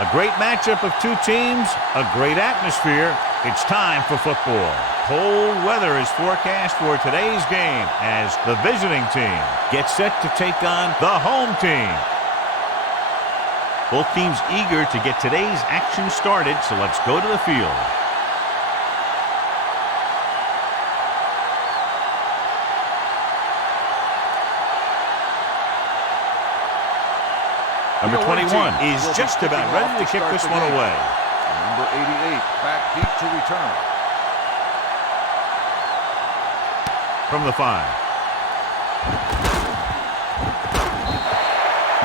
A great matchup of two teams, a great atmosphere. It's time for football. Cold weather is forecast for today's game as the visiting team gets set to take on the home team. Both teams eager to get today's action started, so let's go to the field. Number 21 is just about ready to kick this one away. Number 88 back deep to return. From the 5.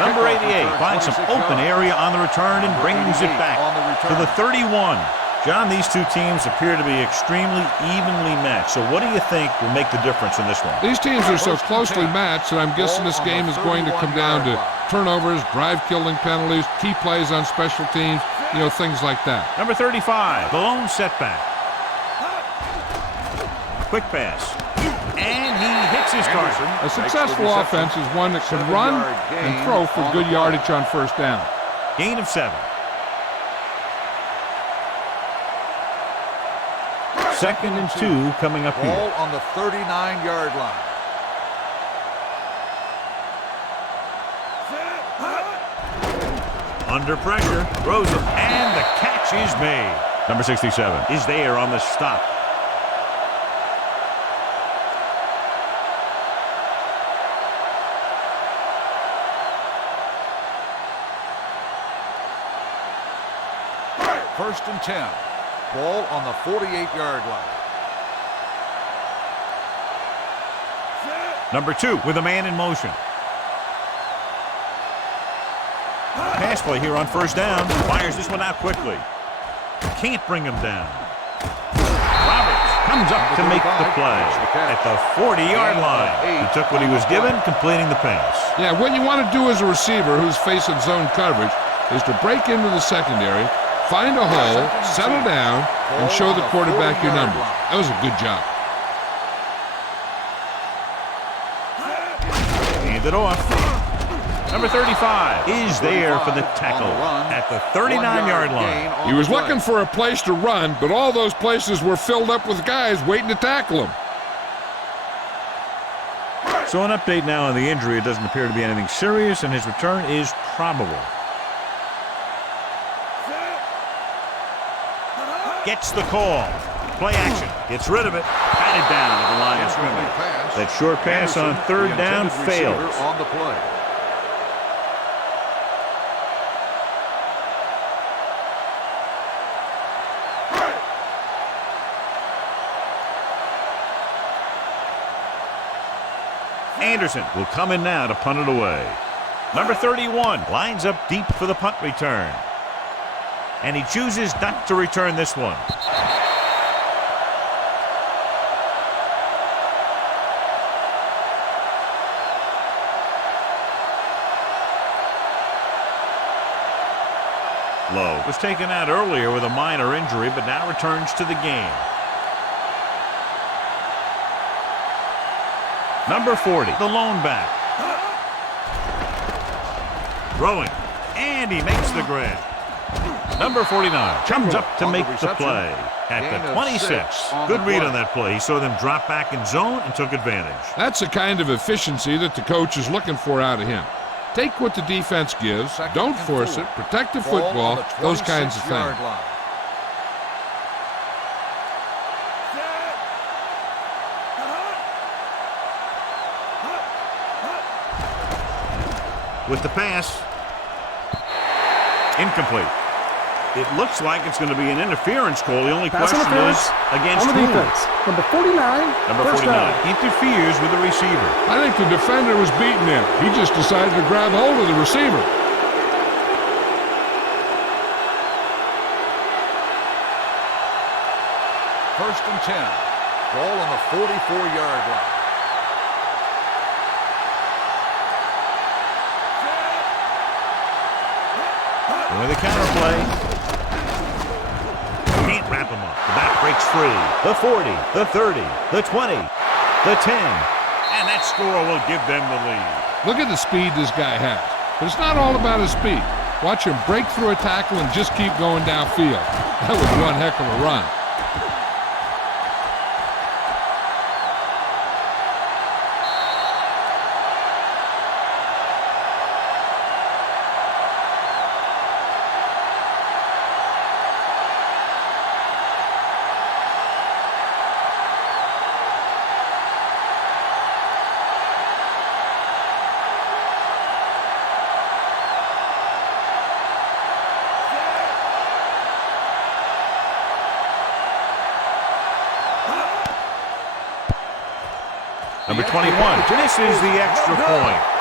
Number 88 finds some open area on the return and brings it back to the 31. John, these two teams appear to be extremely evenly matched. So what do you think will make the difference in this one? These teams are so closely matched that I'm guessing this game is going to come down to turnovers, drive-killing penalties, key plays on special teams, things like that. Number 35, the lone setback. Quick pass. And he hits his target. A successful offense is one that can run and throw for good yardage on first down. Gain of 7. Second and 2 coming up here. Ball on the 39-yard line. Under pressure, throws it, and the catch is made. Number 67 is there on the stop. First and 10. Ball on the 48-yard line. Number 2 with a man in motion. Pass play here on first down. Fires this one out quickly. Can't bring him down. Roberts comes up to make the play at the 40-yard line. He took what he was given, completing the pass. Yeah, what you want to do as a receiver who's facing zone coverage is to break into the secondary, find a hole, settle down, and show the quarterback your numbers. That was a good job. Hand it off. Number 35 is there for the tackle at the 39-yard line. He was looking for a place to run, but all those places were filled up with guys waiting to tackle him. So an update now on the injury. It doesn't appear to be anything serious, and his return is probable. Gets the call. Play action. Gets rid of it. Patted down at the line of scrimmage. That short pass on third down fails. On the play. Anderson will come in now to punt it away. Number 31 lines up deep for the punt return. And he chooses not to return this one. Lowe was taken out earlier with a minor injury, but now returns to the game. Number 40, the lone back. Throwing, and he makes the grab. Number 49 comes up to make the play at the 26. Good read on that play. He saw them drop back in zone and took advantage. That's the kind of efficiency that the coach is looking for out of him. Take what the defense gives, don't force it, protect the football, those kinds of things. With the pass, incomplete. It looks like it's going to be an interference call. The only question is against who? Number 49. Number 49 interferes with the receiver. I think the defender was beating him. He just decided to grab hold of the receiver. First and 10. Ball on the 44-yard line. With a counter play. Can't wrap him up. The back breaks free. The 40, the 30, the 20, the 10. And that score will give them the lead. Look at the speed this guy has. But it's not all about his speed. Watch him break through a tackle and just keep going downfield. That was one heck of a run. Number 21 misses the extra point.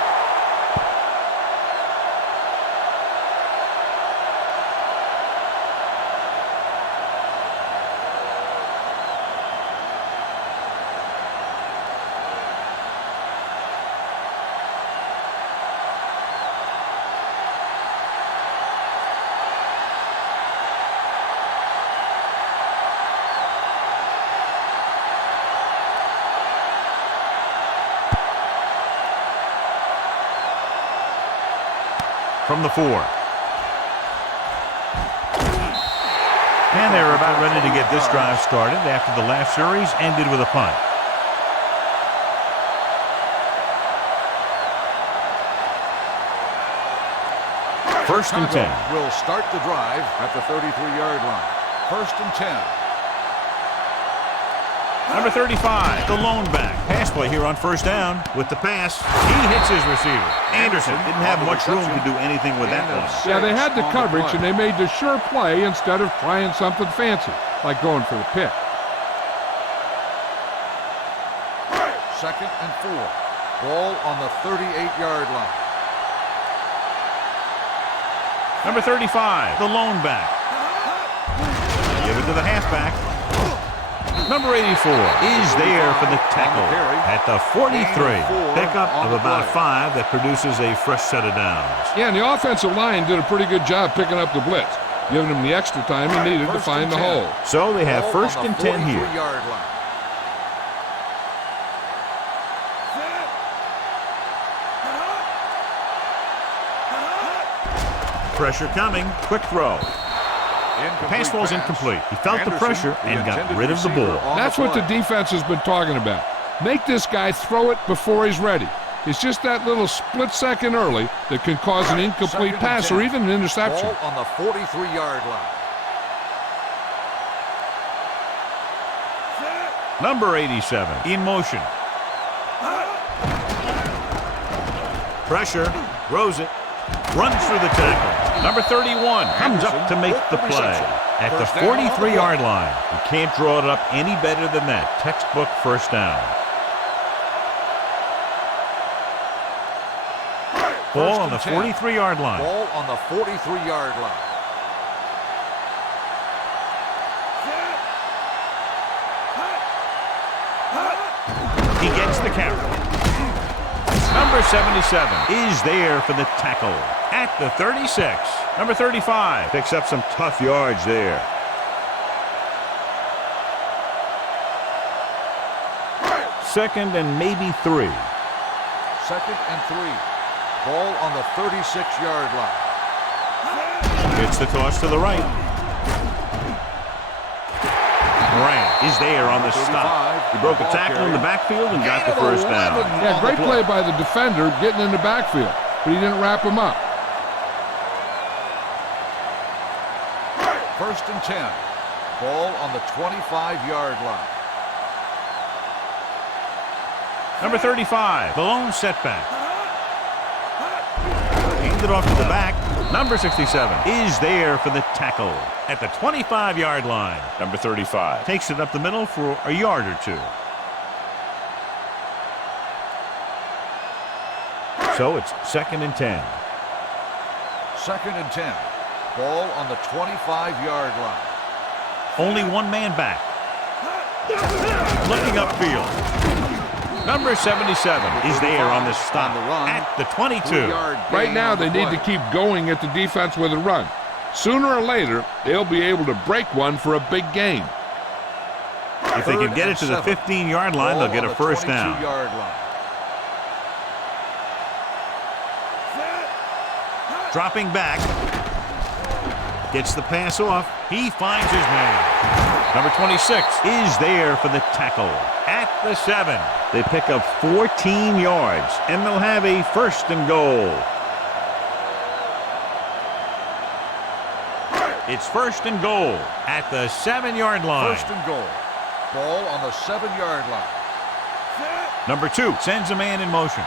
From the 4. And they're about ready to get this drive started after the last series ended with a punt. First and 10. Will start the drive at the 33-yard line. First and 10. Number 35, the lone back. Pass play here on first down. With the pass, he hits his receiver. Anderson didn't have much room to do anything with that one. Yeah, they had the coverage, and they made the sure play instead of trying something fancy, like going for the pick. Second and 4. Ball on the 38-yard line. Number 35, the lone back. Give it to the halfback. Number 84 is there for the tackle at the 43. Pickup of about 5 that produces a fresh set of downs. Yeah, and the offensive line did a pretty good job picking up the blitz, giving him the extra time he needed to find the hole. So they have first and 10 here. Pressure coming. Quick throw. The pass ball's incomplete. He felt the pressure and got rid of the ball. That's what the defense has been talking about. Make this guy throw it before he's ready. It's just that little split second early that can cause an incomplete pass or even an interception. Ball on the 43-yard line. Number 87 in motion. Pressure. Throws it. Runs through the tackle. Number 31 comes up to make the play at the 43-yard line. You can't draw it up any better than that. Textbook first down. Ball on the 43-yard line. Ball on the 43-yard line. He gets the carry. Number 77 is there for the tackle at the 36. Number 35 picks up some tough yards there. Second and maybe 3. Second and 3. Ball on the 36-yard line. Gets the toss to the right. Moran is there on the stop. He broke a tackle in the backfield and got the first down. Yeah, great play by the defender getting in the backfield, but he didn't wrap him up. First and 10. Ball on the 25-yard line. Number 35, the lone setback. Handed off to the back. Number 67 is there for the tackle at the 25-yard line. Number 35 takes it up the middle for a yard or 2. So it's second and 10. Second and 10. Ball on the 25-yard line. Only one man back. Looking upfield. Number 77 is there on the stop at the 22. Right now they need to keep going at the defense with a run. Sooner or later, they'll be able to break one for a big gain. If they can get it to the 15-yard line, they'll get a first down. Dropping back, Gets the pass off. He finds his man. Number 26 is there for the tackle at the 7. They pick up 14 yards, and they'll have a 1st and goal. It's 1st and goal at the 7-yard line. 1st and goal. Ball on the 7-yard line. Number 2 sends a man in motion.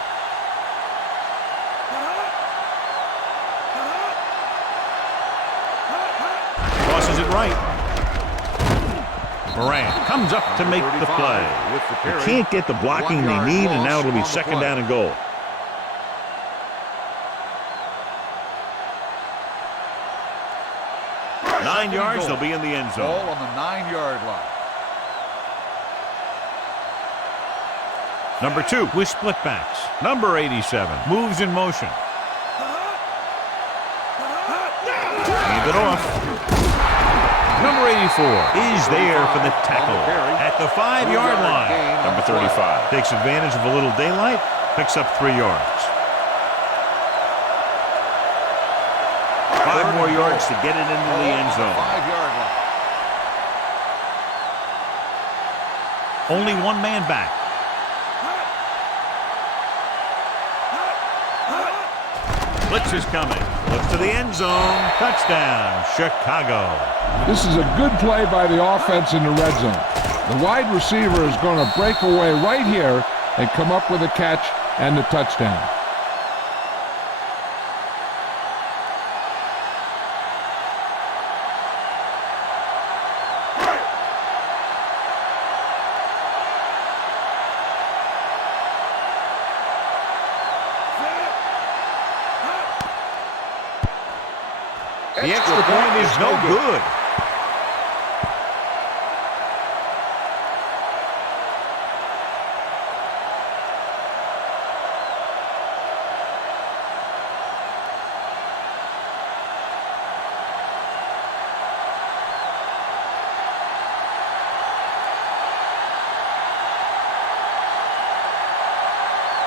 Crosses it right. Moran comes up to make the play. They can't get the blocking they need, and now it'll be 2nd down and goal. Nine yards, they'll be in the end zone. Ball on the 9-yard line. Number 2 with split backs. Number 87 moves in motion. Hand it off. Number 84 is there for the tackle at the 5-yard line. Number 35 takes advantage of a little daylight, picks up 3 yards. 5 more yards to get it into the end zone. 5-yard line. Only one man back. Blitz is coming. Looks to the end zone. Touchdown, Chicago. This is a good play by the offense in the red zone. The wide receiver is going to break away right here and come up with a catch and the touchdown. The extra point is no good.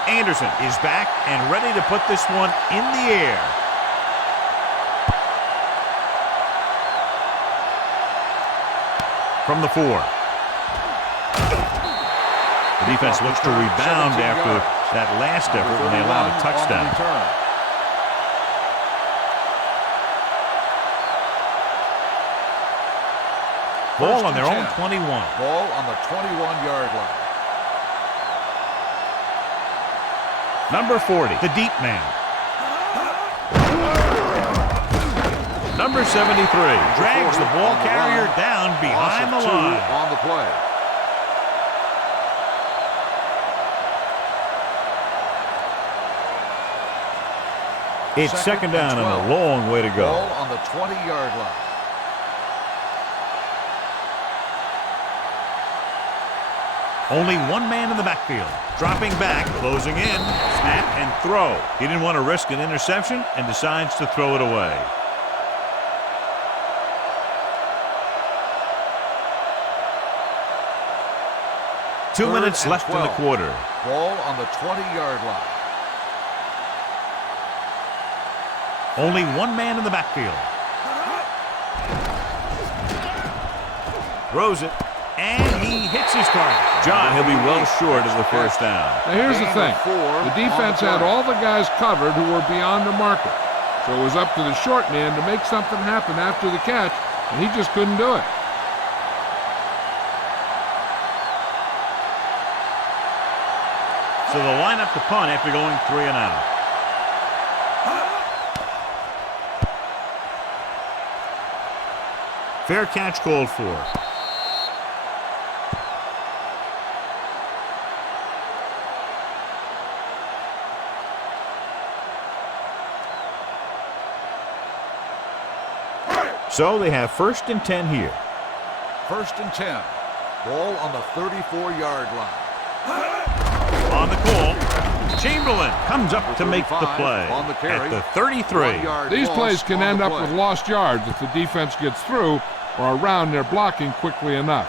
Anderson is back and ready to put this one in the air. From the 4. The defense looks to rebound after that last effort when they allowed a touchdown. Ball on their own 21. Ball on the 21-yard line. Number 40, the deep man. Number 73 drags the ball carrier down behind the line. On the play. It's 2nd down and a long way to go. Ball on the 20-yard line. Only one man in the backfield. Dropping back, closing in, snap and throw. He didn't want to risk an interception and decides to throw it away. Two minutes left in the quarter. Ball on the 20-yard line. Only one man in the backfield. Throws it, and he hits his target. John, he'll be well short of the 1st down. Now here's the thing. The defense had all the guys covered who were beyond the marker. So it was up to the short man to make something happen after the catch, and he just couldn't do it. So they'll line up to punt after going 3 and out. Fair catch called for. So they have 1st and 10 here. 1st and 10. Ball on the 34-yard line. On the call, Chamberlain comes up to make the play on the carry, at the 33. These plays can end up with lost yards if the defense gets through or around their blocking quickly enough.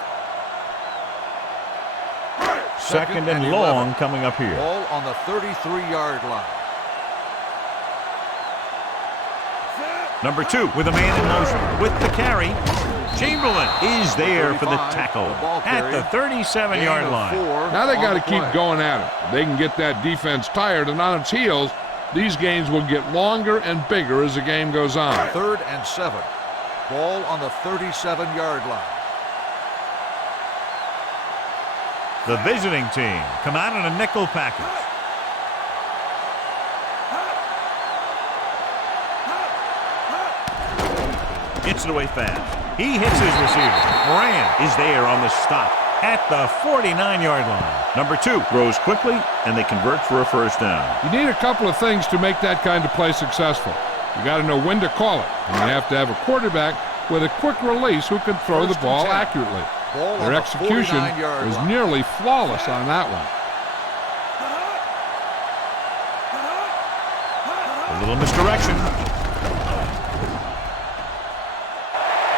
2nd and long coming up here. Ball on the 33-yard line. Number 2 with a man in motion with the carry. Chamberlain is there for the tackle at the 37-yard line. Now they got to keep going at it. They can get that defense tired and on its heels. These games will get longer and bigger as the game goes on. 3rd and 7. Ball on the 37-yard line. The visiting team come out in a nickel package. Gets it away fast. He hits his receiver. Moran is there on the stop at the 49-yard line. Number 2 throws quickly, and they convert for a first down. You need a couple of things to make that kind of play successful. You got to know when to call it, and you have to have a quarterback with a quick release who can throw the ball accurately. Their execution was nearly flawless on that one. A little misdirection.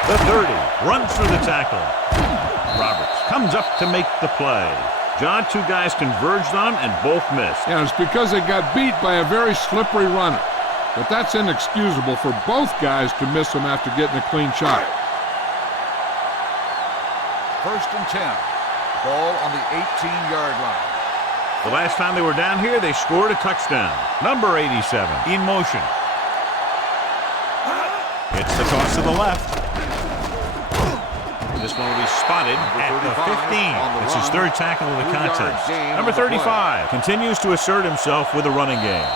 The 30 runs through the tackle. Roberts comes up to make the play. John, 2 guys converged on him and both missed. Yeah, it's because they got beat by a very slippery runner. But that's inexcusable for both guys to miss him after getting a clean shot. 1st and 10. Ball on the 18-yard line. The last time they were down here, they scored a touchdown. Number 87 in motion. It's the toss to the left. This one will be spotted at the 15. It's his 3rd tackle of the contest. Number 35 continues to assert himself with a running game.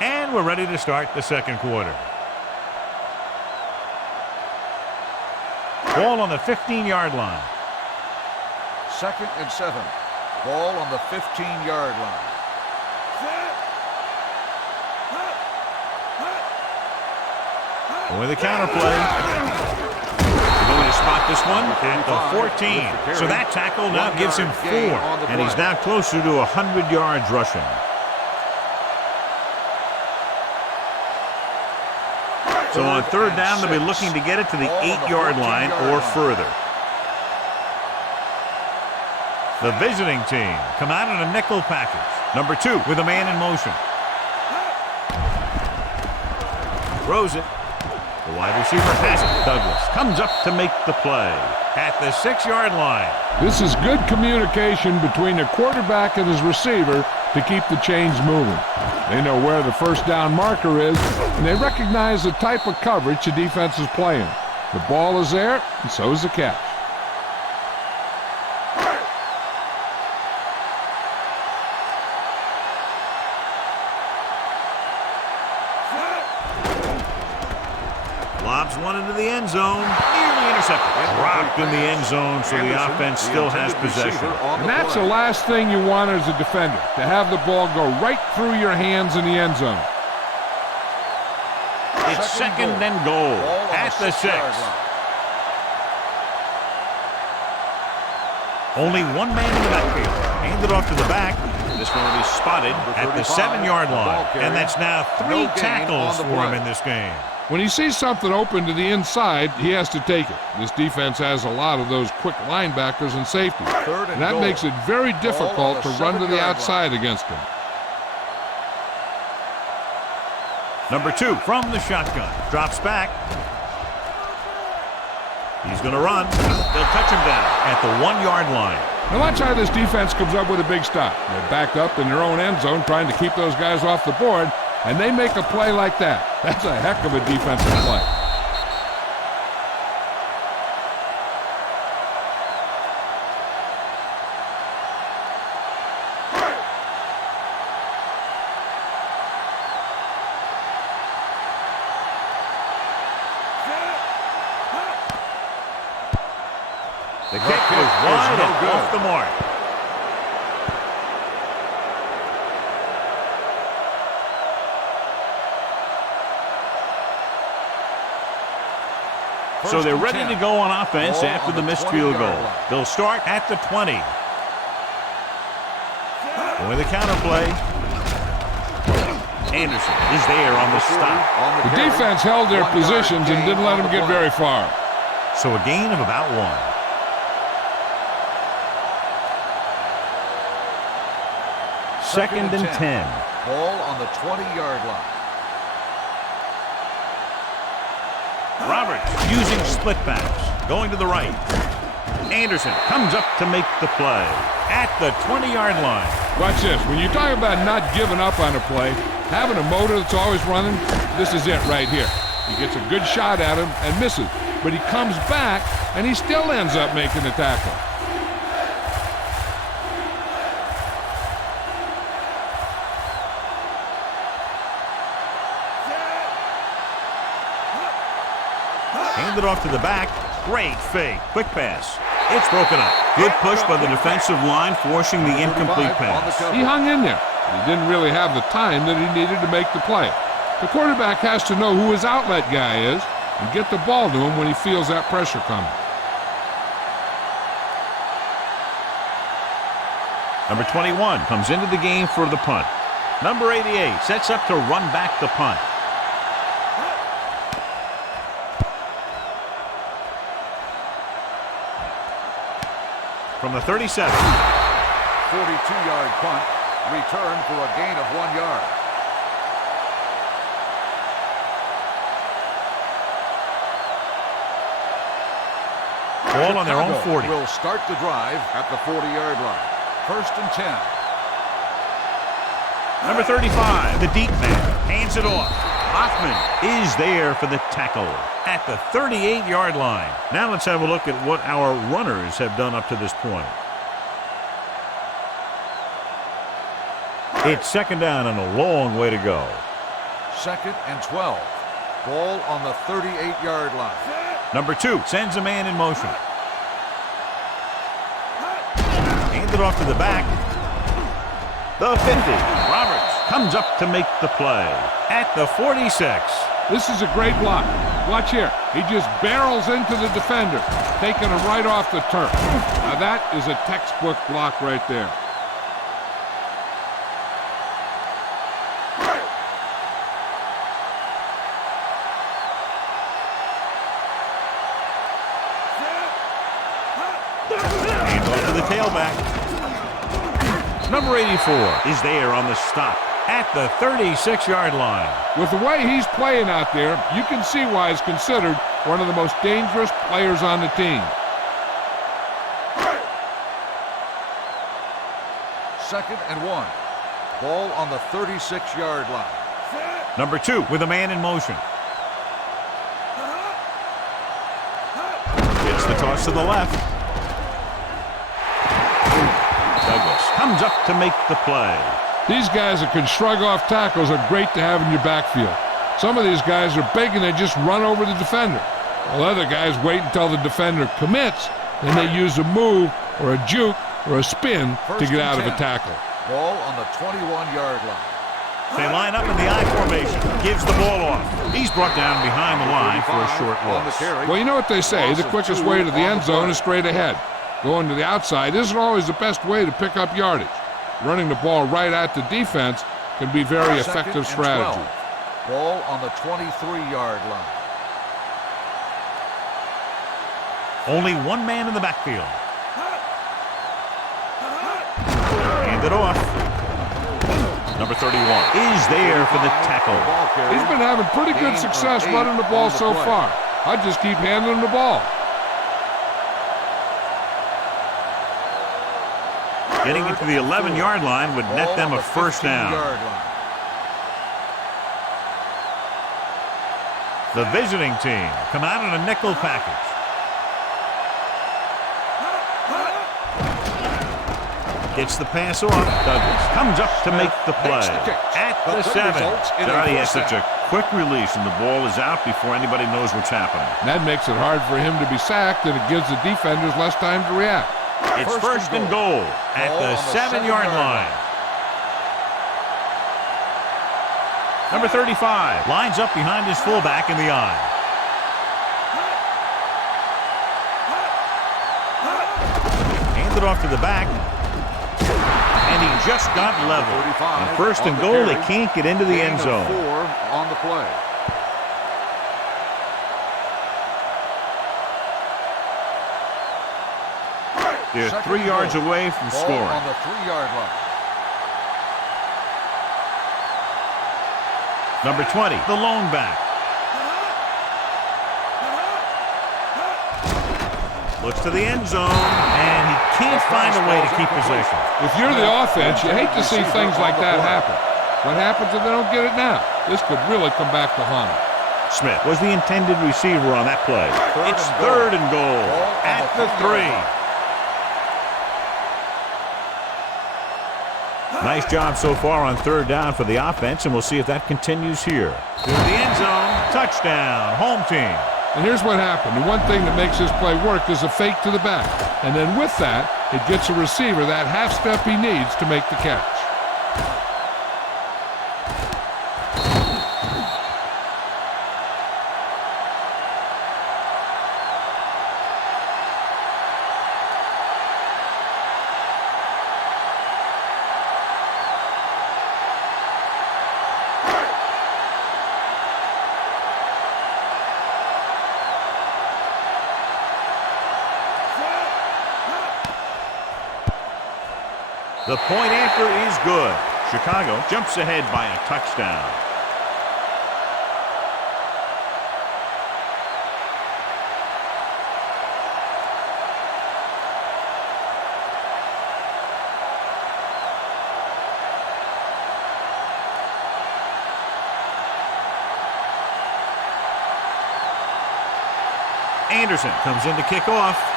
And we're ready to start the second quarter. Ball on the 15-yard line. 2nd and 7. Ball on the 15-yard line. With a counter play. They're going to spot this one at the 14. So that tackle now gives him 4. And he's now closer to 100 yards rushing. So on 3rd down, they'll be looking to get it to the 8-yard line or further. The visiting team come out in a nickel package. Number 2 with a man in motion. Throws it. The wide receiver has it. Douglas comes up to make the play at the 6-yard line. This is good communication between the quarterback and his receiver to keep the chains moving. They know where the first down marker is, and they recognize the type of coverage the defense is playing. The ball is there, and so is the catch. Lobs one into the end zone. Nearly intercepted. Dropped in the end zone, so the offense still has possession. And that's the last thing you want as a defender, to have the ball go right through your hands in the end zone. It's second and goal at the 6. Only one man in the backfield. Handed off to the back. This one will be spotted at the 7-yard line. And that's now 3 tackles for him in this game. When he sees something open to the inside, he has to take it. This defense has a lot of those quick linebackers and safeties. And that makes it very difficult to run to the outside against him. Number 2 from the shotgun. Drops back. He's going to run. They'll touch him down at the 1-yard line. Now watch how this defense comes up with a big stop. They're backed up in their own end zone trying to keep those guys off the board, and they make a play like that. That's a heck of a defensive play. The kick was wide and off the mark. So they're ready to go on offense after the missed field goal. They'll start at the 20. With a counter play. Anderson is there on the stop. The defense held their positions and didn't let them get very far. So a gain of about 1. Second and 10. Ball on the 20-yard line. Roberts using split backs. Going to the right. Anderson comes up to make the play at the 20-yard line. Watch this. When you talk about not giving up on a play, having a motor that's always running, this is it right here. He gets a good shot at him and misses. But he comes back, and he still ends up making the tackle. Hand it off to the back. Great fake. Quick pass. It's broken up. Good push by the defensive line, forcing the incomplete pass. He hung in there. He didn't really have the time that he needed to make the play. The quarterback has to know who his outlet guy is and get the ball to him when he feels that pressure coming. Number 21 comes into the game for the punt. Number 88 sets up to run back the punt. From the 37. 42-yard punt. Return for a gain of 1 yard. Ball on their own 40. Will start the drive at the 40-yard line. First and 10. Number 35, the deep man, hands it off. Hoffman is there for the tackle at the 38-yard line. Now let's have a look at what our runners have done up to this point. It's second down and a long way to go. Second and 12. Ball on the 38-yard line. Number 2 sends a man in motion. Hand it off to the back. The 50. Roberts comes up to make the play at the 46. This is a great block. Watch here. He just barrels into the defender, taking him right off the turf. Now that is a textbook block right there. Hands off to the tailback. Number 84 is there on the stop at the 36-yard line. With the way he's playing out there, you can see why he's considered one of the most dangerous players on the team. Second and 1. Ball on the 36-yard line. Number 2 with a man in motion. It's the toss to the left. Douglas comes up to make the play. These guys that can shrug off tackles are great to have in your backfield. Some of these guys are big and they just run over the defender. While other guys wait until the defender commits, then they use a move or a juke or a spin to get out of a tackle. Ball on the 21-yard line. They line up in the I formation. Gives the ball off. He's brought down behind the line for a short loss. Well, you know what they say. The quickest way to the end zone is straight ahead. Going to the outside isn't always the best way to pick up yardage. Running the ball right at the defense can be very effective strategy. Ball on the 23-yard line. Only one man in the backfield. Hand it off. Number 31 is there for the tackle. He's been having pretty good success running the ball so far. I'd just keep handing him the ball. Getting into the 11-yard line would net them a first down. The visiting team come out in a nickel package. Gets the pass off. Douglas comes up to make the play at the 7. Johnny has such a quick release and the ball is out before anybody knows what's happening. That makes it hard for him to be sacked, and it gives the defenders less time to react. It's first and goal at the 7-yard line. Number 35 lines up behind his fullback in the I. Hand it off to the back. And he just got level. On first and goal, they can't get into the end zone. 4 on the play. They're 3 yards away from scoring. On the 3-yard line. Number 20, the lone back. Looks to the end zone, and he can't find a way to keep possession. If you're the offense, you hate to see things like that happen. What happens if they don't get it now? This could really come back to haunt them. Smith was the intended receiver on that play. It's third and goal at the 3. Nice job so far on third down for the offense, and we'll see if that continues here. To the end zone, touchdown, home team. And here's what happened. The one thing that makes this play work is a fake to the back. And then with that, it gets a receiver that half step he needs to make the catch. The point after is good. Chicago jumps ahead by a touchdown. Anderson comes in to kick off.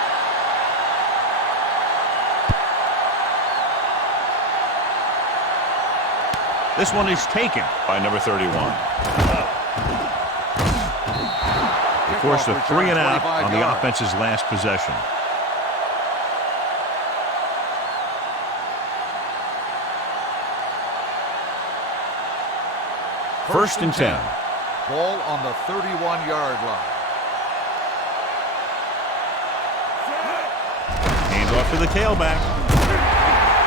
This one is taken by number 31. They forced a 3 and out on the offense's last possession. First and 10. Ball on the 31-yard line. Hand off to the tailback.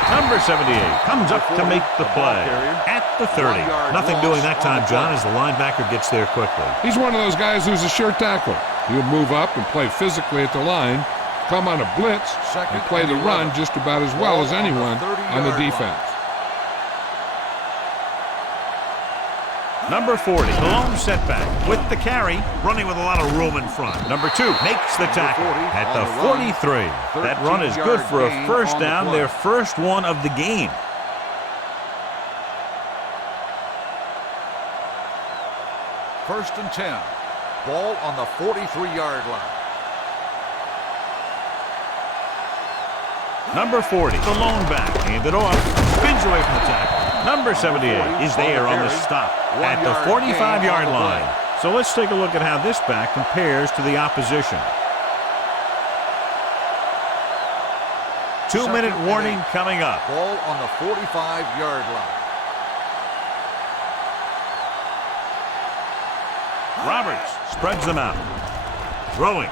Number 78 comes up to make the play at the 30. Nothing doing that time, John, as the linebacker gets there quickly. He's one of those guys who's a sure tackler. He'll move up and play physically at the line, come on a blitz, and play the run just about as well as anyone on the defense. Number 40, the lone setback with the carry, running with a lot of room in front. Number 2 makes the tackle at the 43. That run is good for a first down, their first one of the game. First and 10. Ball on the 43-yard line. Number 40, the lone back, handed off, spins away from the tackle. Number 78 is there on the stop at the 45-yard line. So let's take a look at how this back compares to the opposition. 2-minute warning coming up. Ball on the 45-yard line. Roberts spreads them out. Throwing.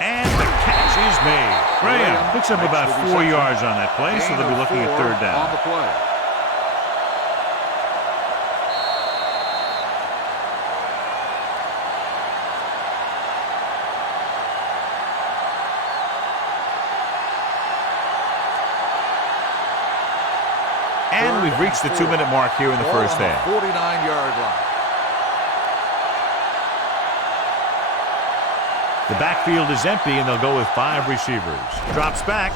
And the catch is made. Graham picks up about 4 yards on that play, so they'll be looking at third down. On the play. And we've reached the 2-minute mark here in the first half. 49-yard line. The backfield is empty, and they'll go with 5 receivers. Drops back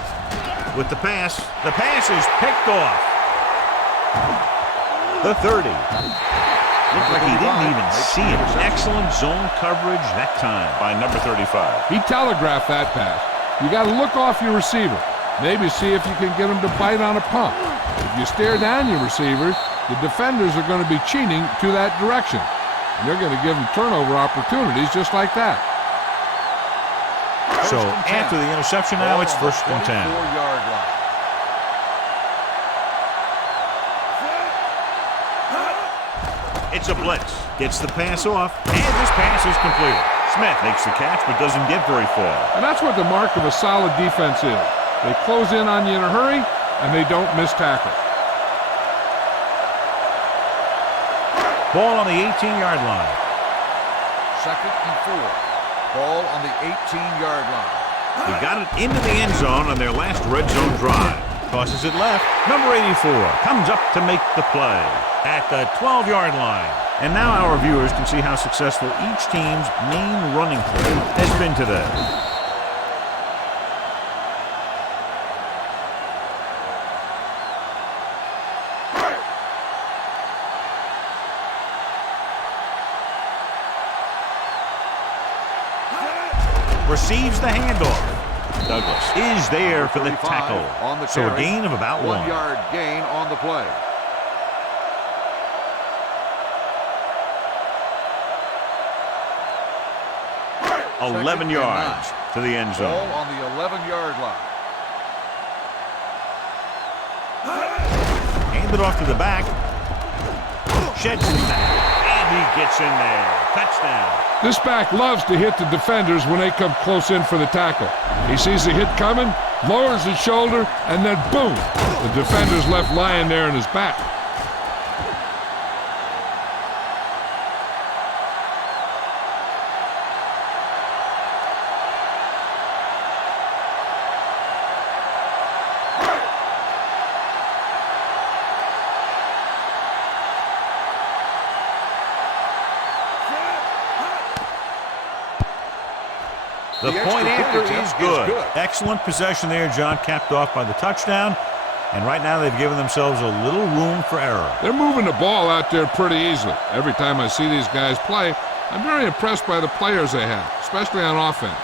with the pass. The pass is picked off. The 30. Looked like he didn't even see it. Excellent zone coverage that time by number 35. He telegraphed that pass. You got to look off your receiver. Maybe see if you can get him to bite on a pump. If you stare down your receivers, the defenders are going to be cheating to that direction. And they're going to give them turnover opportunities just like that. So after the interception now, it's first and 10. 24-yard line. It's a blitz. Gets the pass off, and this pass is completed. Smith makes the catch, but doesn't get very far. And that's what the mark of a solid defense is. They close in on you in a hurry, and they don't miss tackle. Ball on the 18-yard line. Second and 4. Ball on the 18-yard line. They got it into the end zone on their last red zone drive. Tosses it left. Number 84 comes up to make the play at the 12-yard line. And now our viewers can see how successful each team's main running play has been today. Receives the handoff. Douglas is there for the tackle. On the so a carry, gain of about 1. 1 yard gain on the play. Second 11 and yards 9. to the end zone. Ball on the 11-yard line. Handed off to the back. Sheds the tackle. And he gets in there. Touchdown. This back loves to hit the defenders when they come close in for the tackle. He sees the hit coming, lowers his shoulder, and then boom, the defender's left lying there in his back. The point after is good. Excellent possession there, John, capped off by the touchdown. And right now they've given themselves a little room for error. They're moving the ball out there pretty easily. Every time I see these guys play, I'm very impressed by the players they have, especially on offense.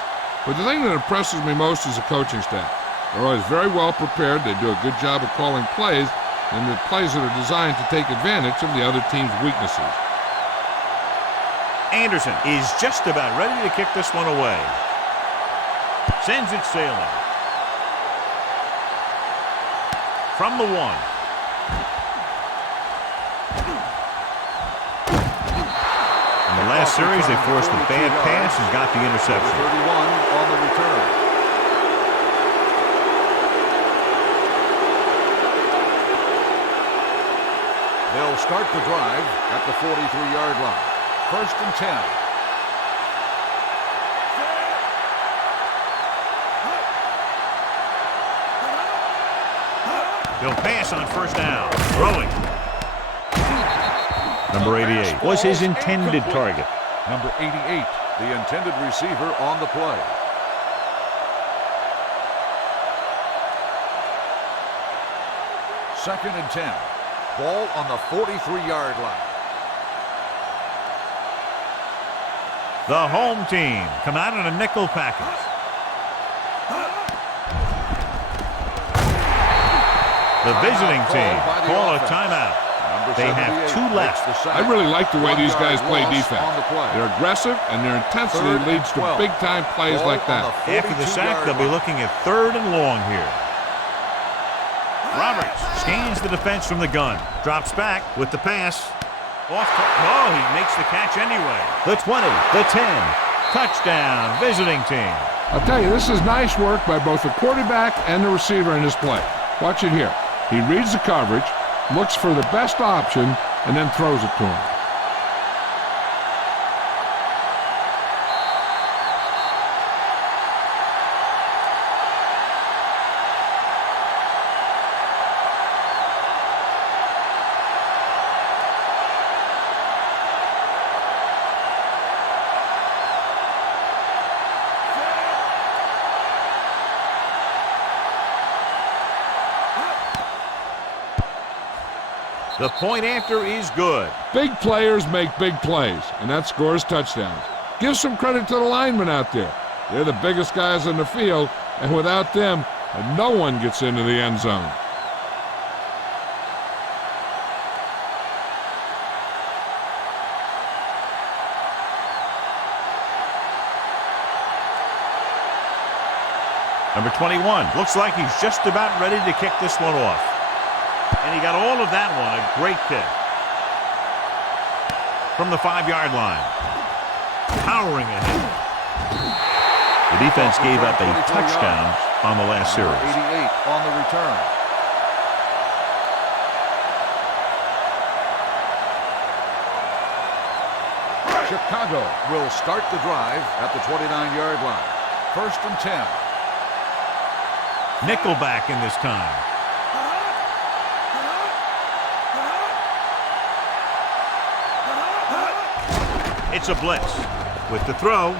But the thing that impresses me most is the coaching staff. They're always very well prepared. They do a good job of calling plays, and the plays that are designed to take advantage of the other team's weaknesses. Anderson is just about ready to kick this one away. Sends it sailing. From the 1. In the last series, they forced a bad pass and got the interception. 31 on the return. They'll start the drive at the 43-yard line. 1st and 10. He'll pass on 1st down. Throwing. Number 88 was his intended target. Number 88, the intended receiver on the play. Second and 10. Ball on the 43-yard line. The home team come out in a nickel package. The visiting team call a timeout. They have 2 left. I really like the way these guys play defense. They're aggressive, and their intensity leads to big-time plays like that. After the sack, they'll be looking at 3rd and long here. Roberts scans the defense from the gun. Drops back with the pass. Oh, he makes the catch anyway. The 20, the 10. Touchdown, visiting team. I'll tell you, this is nice work by both the quarterback and the receiver in this play. Watch it here. He reads the coverage, looks for the best option, and then throws it to him. The point after is good. Big players make big plays, and that scores touchdowns. Give some credit to the linemen out there. They're the biggest guys on the field, and without them, no one gets into the end zone. Number 21 looks like he's just about ready to kick this one off. And he got all of that one. A great kick. From the 5-yard line. Powering ahead. The defense gave up a touchdown on the last series. 88 on the return. Chicago will start the drive at the 29-yard line. 1st and 10. Nickelback in this time. It's a blitz. With the throw.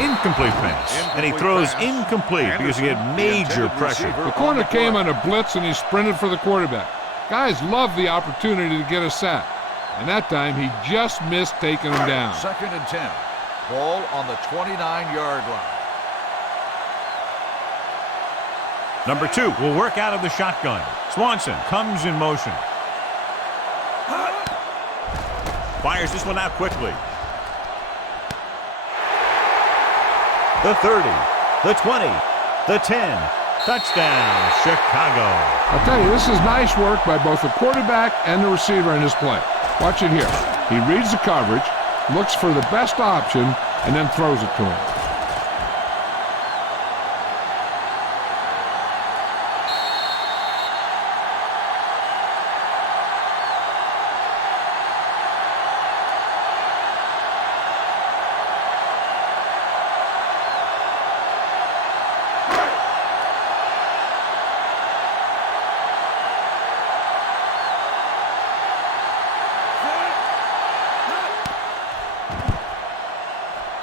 Incomplete pass. And he throws incomplete because he had major pressure. The corner came on a blitz and he sprinted for the quarterback. Guys love the opportunity to get a sack. And that time he just missed taking him down. 2nd and 10. Ball on the 29-yard line. Number 2 will work out of the shotgun. Swanson comes in motion. Fires this one out quickly. The 30, the 20, the 10. Touchdown, Chicago. I'll tell you, this is nice work by both the quarterback and the receiver in this play. Watch it here. He reads the coverage, looks for the best option, and then throws it to him.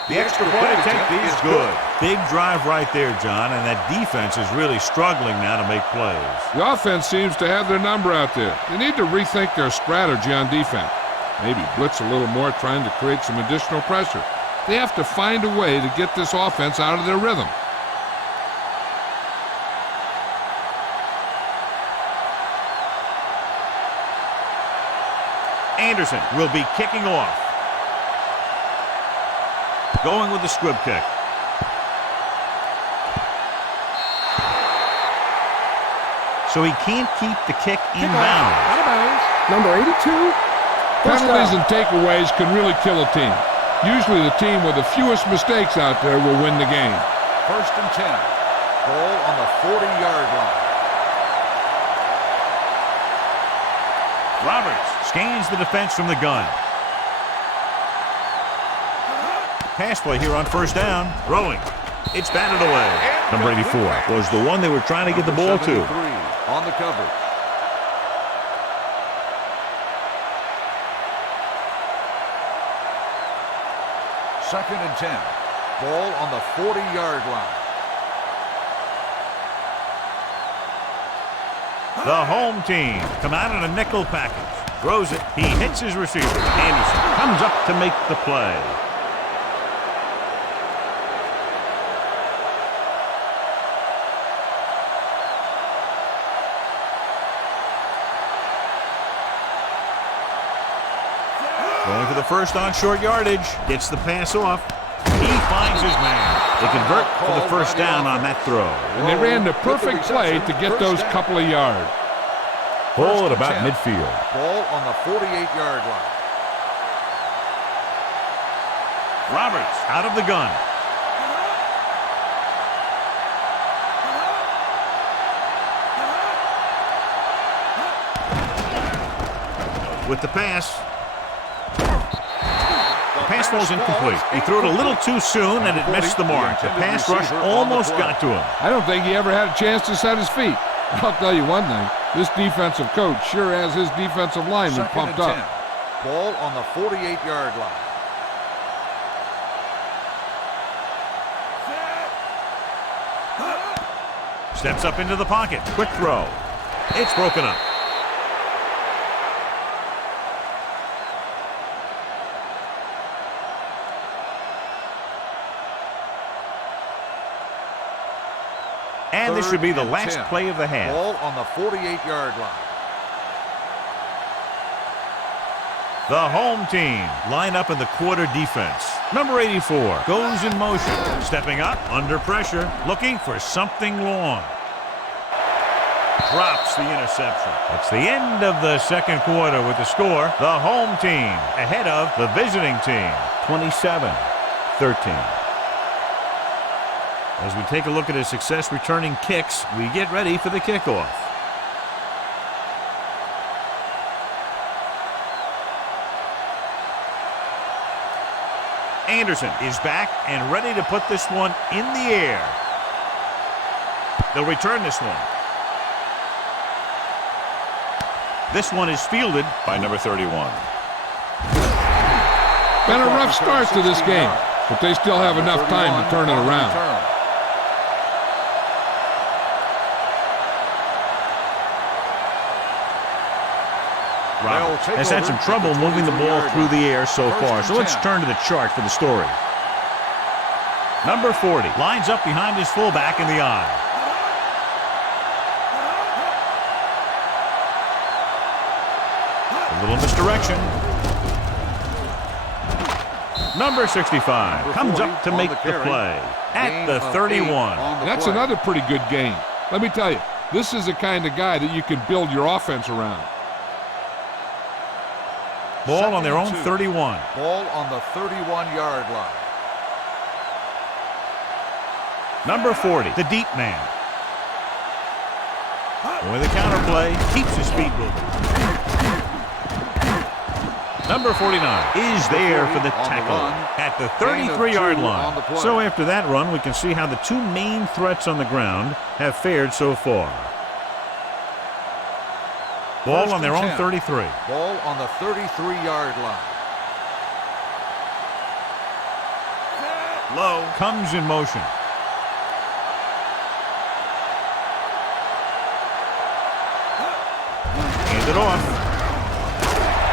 The extra point attempt is good. Big drive right there, John, and that defense is really struggling now to make plays. The offense seems to have their number out there. They need to rethink their strategy on defense. Maybe blitz a little more, trying to create some additional pressure. They have to find a way to get this offense out of their rhythm. Anderson will be kicking off. Going with the squib kick. So he can't keep the kick inbounds. Out of bounds. Number 82. Penalties and takeaways can really kill a team. Usually the team with the fewest mistakes out there will win the game. 1st and 10. Ball on the 40-yard line. Roberts scans the defense from the gun. Pass play here on 1st down. Throwing. It's batted away. Number 84 was the one they were trying to get the ball to. On the coverage. Second and 10. Ball on the 40-yard line. The home team come out in a nickel package. Throws it. He hits his receiver. Anderson comes up to make the play. Going for the first on short yardage. Gets the pass off. He finds his man. They convert for the first down on that throw. And they ran the perfect play to get those couple of yards. Ball at about midfield. Ball on the 48-yard line. Roberts out of the gun. With the pass. Pass falls incomplete. He threw it a little too soon, and it missed the mark. The pass rush almost got to him. I don't think he ever had a chance to set his feet. I'll tell you one thing. This defensive coach sure has his defensive linemen pumped up. Ball on the 48-yard line. Steps up into the pocket. Quick throw. It's broken up. And this should be the last 10. play of the half. Ball on the 48-yard line. The home team line up in the quarter defense. Number 84 goes in motion. Stepping up, under pressure, looking for something long. Drops the interception. That's the end of the second quarter with the score. The home team ahead of the visiting team. 27-13. As we take a look at his success returning kicks, we get ready for the kickoff. Anderson is back and ready to put this one in the air. They'll return this one. This one is fielded by number 31. Been a rough start to this game, but they still have enough time to turn it around. Robert has had some trouble moving the ball through the air so far, so let's turn to the chart for the story. Number 40 lines up behind his fullback in the I. A little misdirection. Number 65 comes up to make the play at the 31. That's another pretty good game. Let me tell you, this is the kind of guy that you can build your offense around. Ball on their own 31. Ball on the 31-yard line. Number 40, the deep man. With a counter play, keeps his feet moving. Number 49 is there for the tackle at the 33-yard line. So after that run, we can see how the two main threats on the ground have fared so far. Ball on their own 33. Ball on the 33-yard line. Low comes in motion. Hand it off.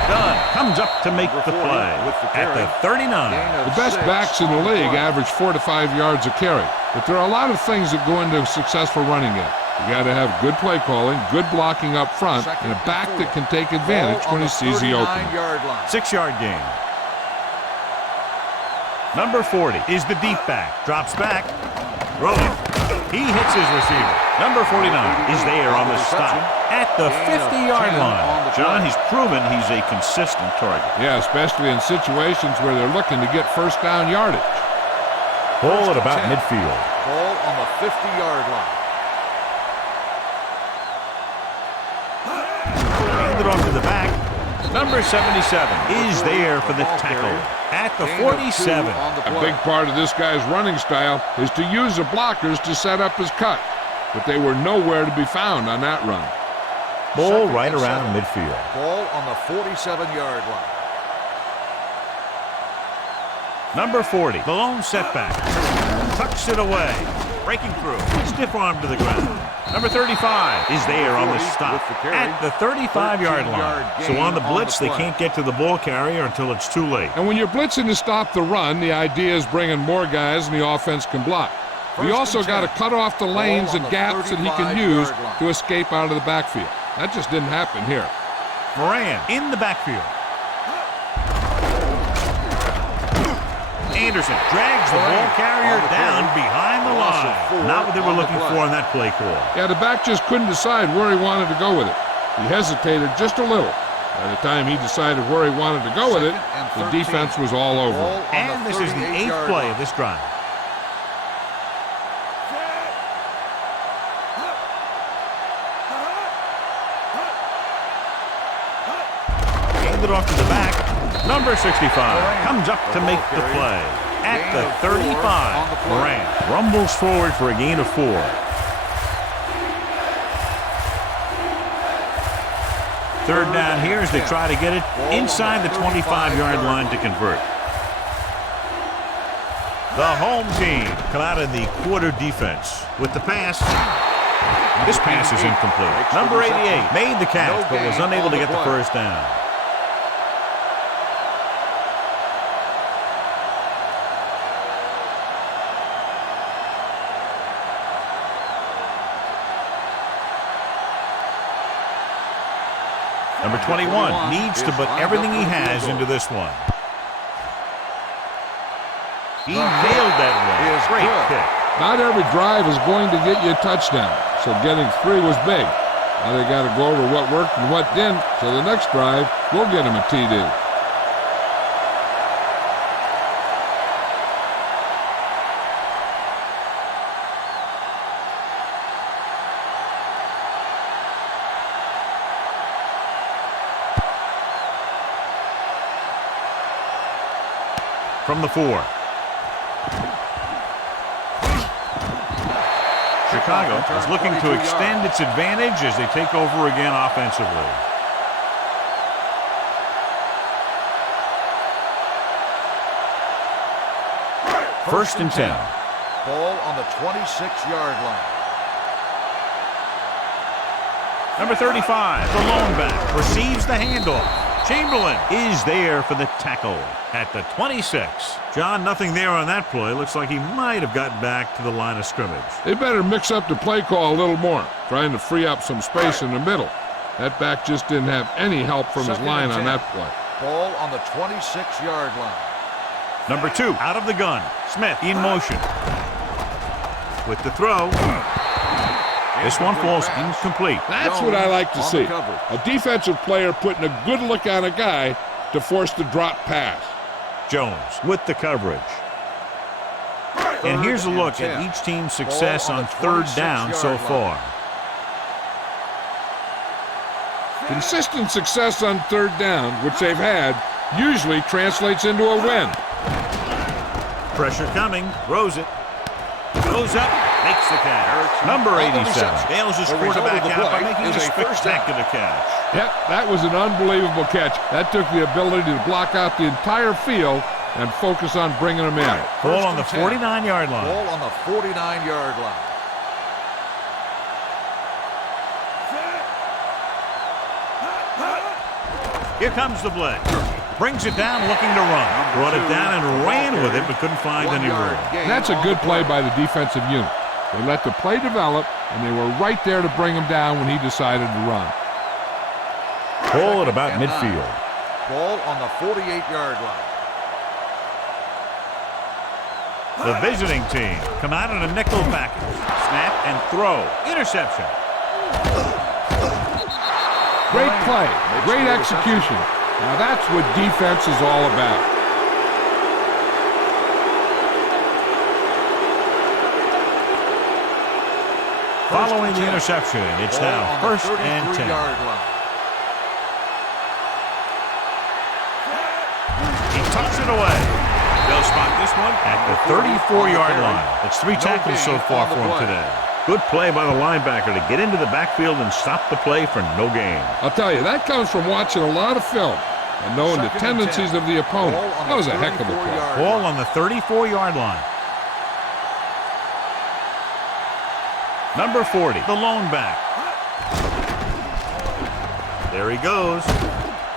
Dunn comes up to make the play at the 39. The best backs in the league average 4 to 5 yards a carry, but there are a lot of things that go into a successful running game. You got to have good play calling, good blocking up front, and a back that can take advantage when he sees the opening. 6-yard gain. Number 40 is the deep back. Drops back. Rolling. He hits his receiver. Number 49 is there on the stop at the 50-yard line. John, he's proven he's a consistent target. Yeah, especially in situations where they're looking to get first down yardage. Ball at about midfield. Ball on the 50-yard line. Handed off to the back. Number 77 is there for the tackle at the 47. A big part of this guy's running style is to use the blockers to set up his cut, but they were nowhere to be found on that run. Ball right around midfield. Ball on the 47-yard line. Number 40, the lone setback. Tucks it away. Breaking through. Stiff arm to the ground. Number 35 is there on the stop at the 35-yard line. So on the blitz, they can't get to the ball carrier until it's too late. And when you're blitzing to stop the run, the idea is bringing more guys and the offense can block. You also got to cut off the lanes and gaps that he can use to escape out of the backfield. That just didn't happen here. Moran in the backfield. Anderson drags the ball carrier down behind the line. Not what they were looking for on that play call. Yeah, the back just couldn't decide where he wanted to go with it. He hesitated just a little. By the time he decided where he wanted to go with it, the defense was all over him. And this is the 8th play of this drive. Handed off to the back. Number 65 comes up to make the play at the 35. Moran rumbles forward for a gain of 4. Third down here as they try to get it inside the 25-yard line to convert. The home team come out in the quarter defense with the pass. This pass is incomplete. Number 88 made the catch but was unable to get the first down. Number 21 needs to put everything he has into this one. He nailed that one. Great kick. Not every drive is going to get you a touchdown, so getting 3 was big. Now they got to go over what worked and what didn't, so the next drive will get him a TD. From the 4. Chicago is looking to extend its advantage as they take over again offensively. First and 10. Ball on the 26-yard line. Number 35, the lone back, receives the handoff. Chamberlain is there for the tackle at the 26. John, nothing there on that play. Looks like he might have gotten back to the line of scrimmage. They better mix up the play call a little more, trying to free up some space in the middle. That back just didn't have any help from his line on that play. Ball on the 26-yard line. Number 2, out of the gun. Smith in motion. With the throw. This one falls incomplete. That's what I like to see. A defensive player putting a good look on a guy to force the drop pass. Jones with the coverage. And here's a look at each team's success on third down so far. Consistent success on third down, which they've had, usually translates into a win. Pressure coming. Throws it. Goes up. Makes the catch. Number 87 bails his quarterback out by making a spectacular catch. Yep, that was an unbelievable catch. That took the ability to block out the entire field and focus on bringing them in. Ball on the 49-yard line. Ball on the 49-yard line. Here comes the blitz. Brings it down, looking to run. Brought it down and ran with it, but couldn't find any room. That's a good play by the defensive unit. They let the play develop, and they were right there to bring him down when he decided to run. Ball at about midfield. Ball on the 48-yard line. The visiting team come out in a nickel package. Snap and throw. Interception. Great play. Great execution. Now that's what defense is all about. Following the interception, it's now first and 10. He tucks it away. They'll spot this one at the 34-yard line. It's 3 tackles so far for him today. Good play by the linebacker to get into the backfield and stop the play for no gain. I'll tell you, that comes from watching a lot of film and knowing the tendencies of the opponent. That was a heck of a play. Ball on the 34-yard line. Number 40, the lone back. There he goes.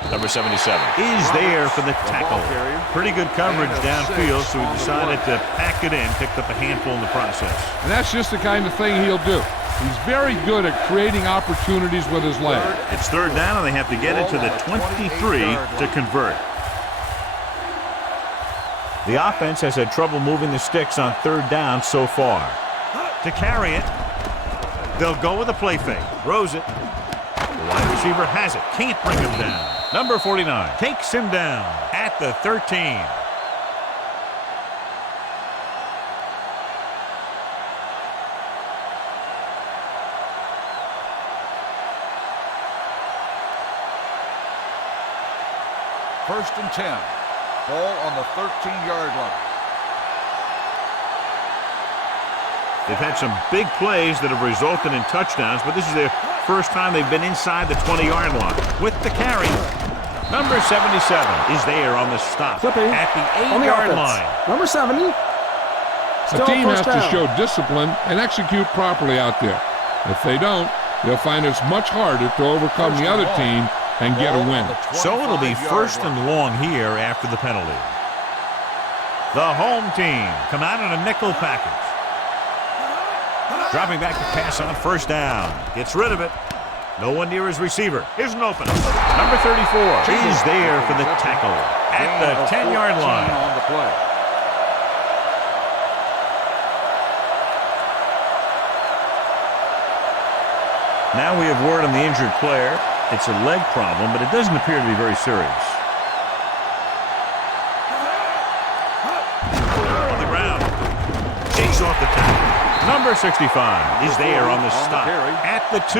Number 77 is there for the tackle. Pretty good coverage downfield, so he decided to pack it in, picked up a handful in the process. And that's just the kind of thing he'll do. He's very good at creating opportunities with his leg. It's third down, and they have to get it to the 23 to convert. The offense has had trouble moving the sticks on third down so far. To carry it, they'll go with a play fake. Throws it. The wide receiver has it. Can't bring him down. Number 49 takes him down at the 13. First and 10. Ball on the 13-yard line. They've had some big plays that have resulted in touchdowns, but this is their first time they've been inside the 20-yard line. With the carry, number 77 is there on the stop Clipping at the 8-yard line. Number 70. The team has to show discipline and execute properly out there. If they don't, they'll find it's much harder to overcome the other team and get a win. So it'll be first and long here after the penalty. The home team come out in a nickel package. Dropping back to pass on first down. Gets rid of it. No one near his receiver. Here's an opening. Number 34 is there for the tackle at the 10-yard line. On the play. Now we have word on the injured player. It's a leg problem, but it doesn't appear to be very serious. On the ground. Shakes off the tackle. Number 65 is there on the stop at the 2.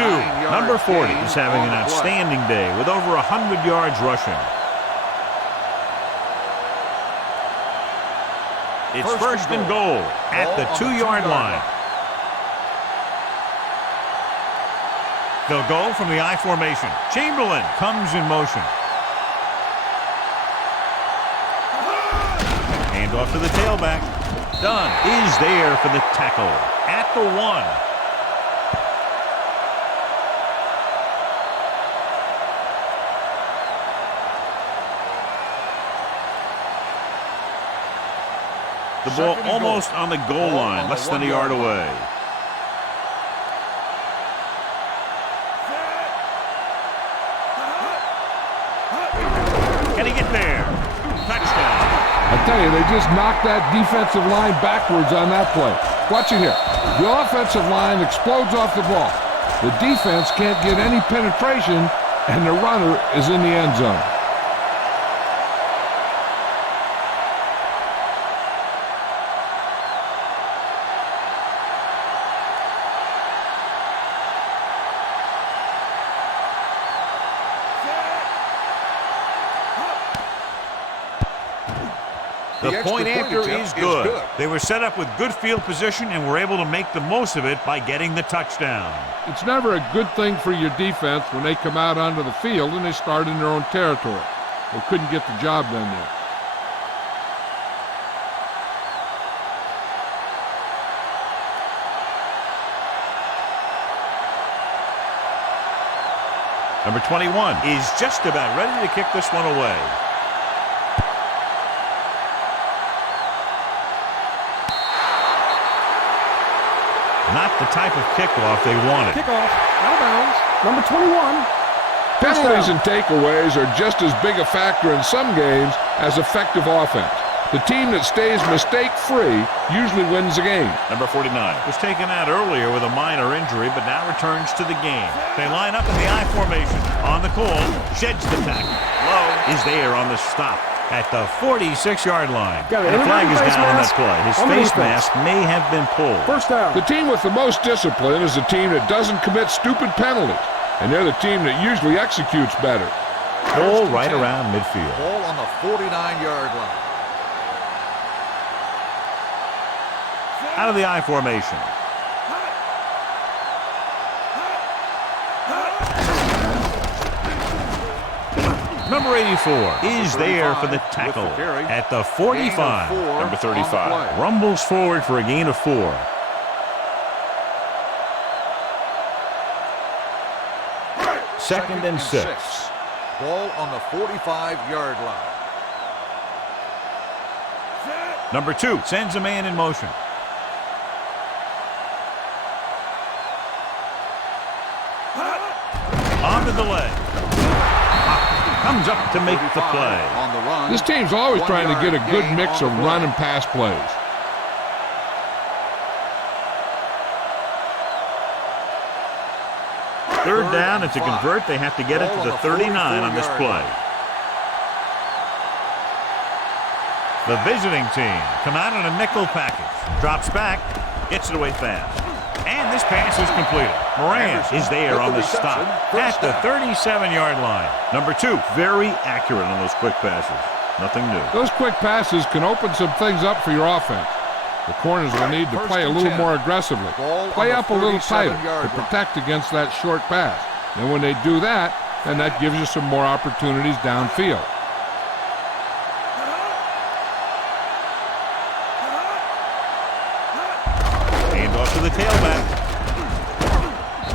Number 40 is having an outstanding day with over 100 yards rushing. It's first and goal at the 2-yard line. They'll go from the I formation. Chamberlain comes in motion. Hand off to the tailback. Dunn is there for the tackle at the 1. The ball almost on the goal line, less than a yard away. Can he get there? Touchdown. I tell you, they just knocked that defensive line backwards on that play. Watch it here. The offensive line explodes off the ball. The defense can't get any penetration, and the runner is in the end zone. The point after is good. They were set up with good field position and were able to make the most of it by getting the touchdown. It's never a good thing for your defense when they come out onto the field and they start in their own territory. They couldn't get the job done there. Number 21 is just about ready to kick this one away. Not the type of kickoff they wanted. Kickoff, out of bounds, number 21. Penalties and takeaways are just as big a factor in some games as effective offense. The team that stays mistake-free usually wins the game. Number 49 was taken out earlier with a minor injury, but now returns to the game. They line up in the I formation. On the call, sheds the tackle. Lowe is there on the stop at the 46-yard line. And the flag is down on that play. His face mask may have been pulled. First down. The team with the most discipline is the team that doesn't commit stupid penalties, and they're the team that usually executes better. Ball right around midfield. Ball on the 49-yard line. Out of the I formation. Number 84 is there for the tackle at the 45. Number 35 rumbles forward for a gain of 4. Second and 6. Ball on the 45-yard line. Number 2 sends a man in motion. Onto the leg. Comes up to make the play. On the run. This team's always trying to get a good mix of run and pass plays. Third down, and to convert, they have to get it to the 39 on this play. The visiting team come out in a nickel package. Drops back, gets it away fast. And this pass is completed. Moran is there on the stop at the 37-yard line. Number 2, very accurate on those quick passes. Nothing new. Those quick passes can open some things up for your offense. The corners will need to play a little more aggressively. Play up a little tighter to protect against that short pass. And when they do that, then that gives you some more opportunities downfield. To the tailback.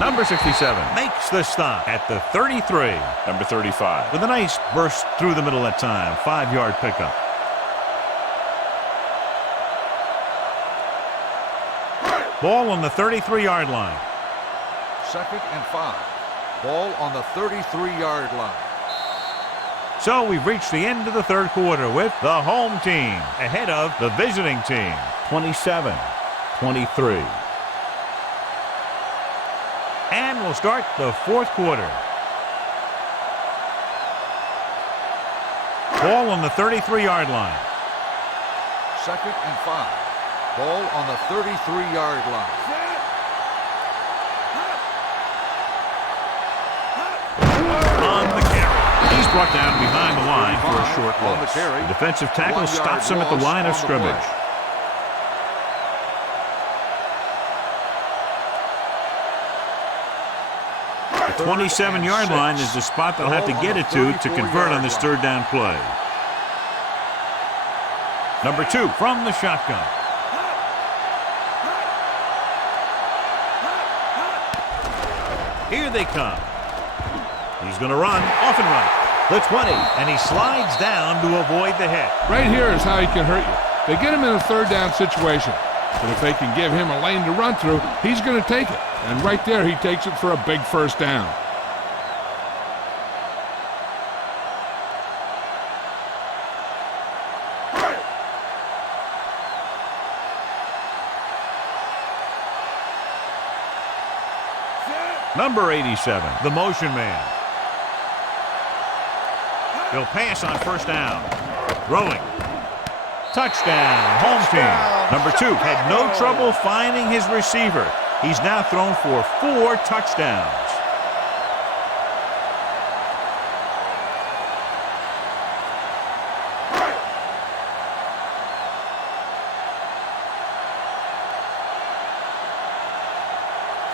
Number 67 makes the stop at the 33. Number 35 with a nice burst through the middle that time. 5-yard pickup. Ball on the 33-yard line. Second and 5. Ball on the 33-yard line. So we've reached the end of the third quarter with the home team ahead of the visiting team. 27-23. And we'll start the fourth quarter. Ball on the 33-yard line. Second and 5. Ball on the 33-yard line. On the carry. He's brought down behind the line for a short loss. The defensive tackle stops him at the line of scrimmage. The 27-yard line is the spot they'll have to get it to convert on this third down play. Number 2 from the shotgun. Here they come. He's going to run, off and right. The 20, and he slides down to avoid the hit. Right here is how he can hurt you. They get him in a third down situation. But if they can give him a lane to run through, he's going to take it. And right there, he takes it for a big first down. Number 87, the motion man. He'll pass on first down. Throwing. Touchdown, home team. Number 2 had no trouble finding his receiver. He's now thrown for 4 touchdowns.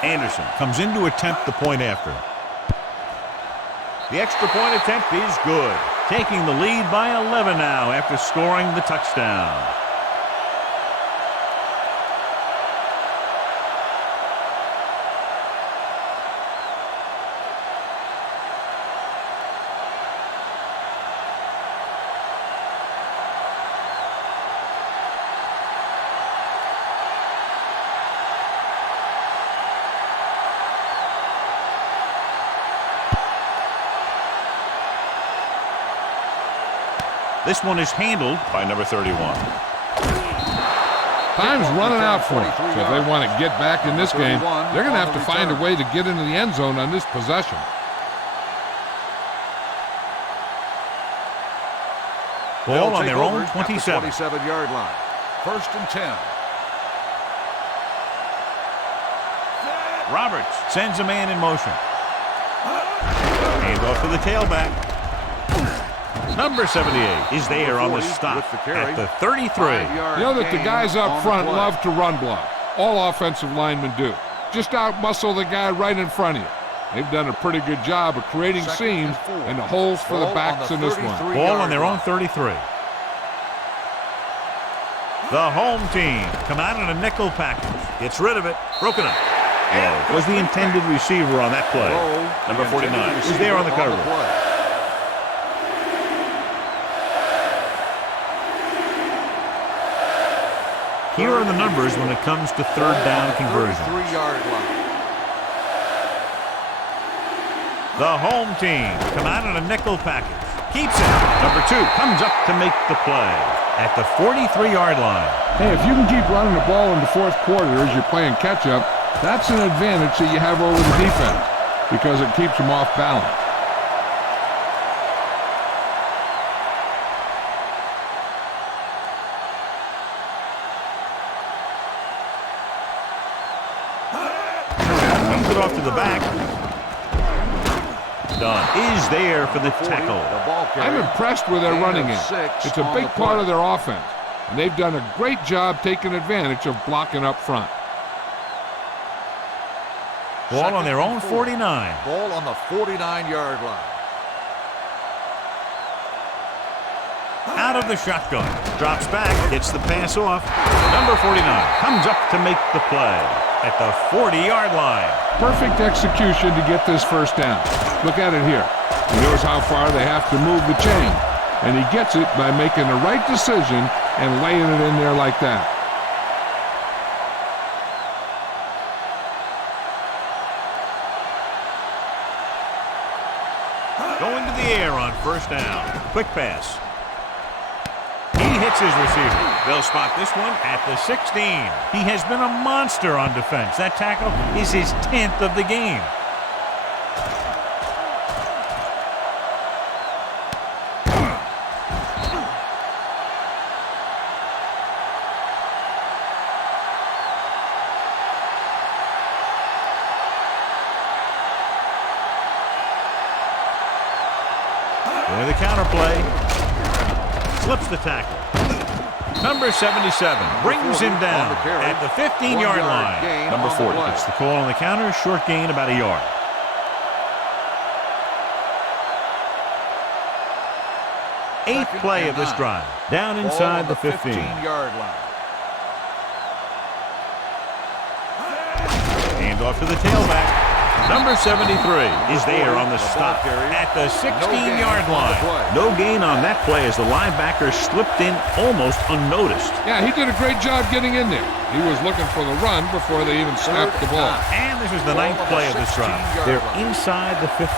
Anderson comes in to attempt the point after. The extra point attempt is good. Taking the lead by 11 now after scoring the touchdown. This one is handled by number 31. Time's running out for them. So if they want to get back in this game, they're going to have to find a way to get into the end zone on this possession. Ball on their own 27. 27-yard line. First and 10. Roberts sends a man in motion. Hand off to the tailback. Number 78 is there on the stop at the 33. You know that the guys up front love to run block. All offensive linemen do. Just out-muscle the guy right in front of you. They've done a pretty good job of creating seams and the holes for the backs in this one. Ball on their own 33. The home team come out in a nickel package. Gets rid of it. Broken up. Low was the intended receiver on that play. Number 49 is there on the coverage. Here are the numbers when it comes to third down conversion. 3-yard line. The home team come out in a nickel package. Keeps it. Number 2 comes up to make the play at the 43-yard line. Hey, if you can keep running the ball in the fourth quarter as you're playing catch-up, that's an advantage that you have over the defense because it keeps them off balance. Off to the back. Dunn is there for the tackle. I'm impressed with their running game. It's a big part of their offense, and they've done a great job taking advantage of blocking up front. Ball on their own 49. Ball on the 49-yard line. Out of the shotgun. Drops back. Gets the pass off. Number 49 comes up to make the play at the 40-yard line. Perfect execution to get this first down. Look at it here. He knows how far they have to move the chain, and he gets it by making the right decision and laying it in there like that. Going to the air on first down. Quick pass. He hits his receiver. They'll spot this one at the 16. He has been a monster on defense. That tackle is his 10th of the game. Going to the counter play. Slips the tackle. Number 77 brings him down at the 15-yard line. Number 40 gets the call on the counter. Short gain about a yard. Eighth play of this drive. Down inside the 15-yard line. Hand off to the tailback. Number 73 is there on the stop at the 16-yard line. No gain on that play as the linebacker slipped in almost unnoticed. Yeah, he did a great job getting in there. He was looking for the run before they even snapped the ball. And this is the 9th play of this drive. They're inside the 15.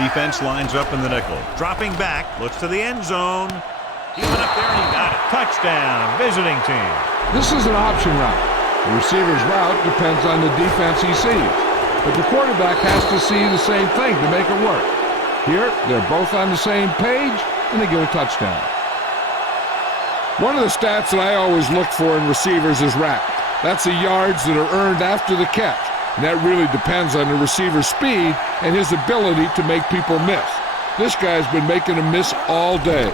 Defense lines up in the nickel. Dropping back, looks to the end zone. He went up there and he got it. Touchdown, visiting team. This is an option route. The receiver's route depends on the defense he sees. But the quarterback has to see the same thing to make it work. Here, they're both on the same page, and they get a touchdown. One of the stats that I always look for in receivers is RAP. That's the yards that are earned after the catch. And that really depends on the receiver's speed and his ability to make people miss. This guy's been making them miss all day.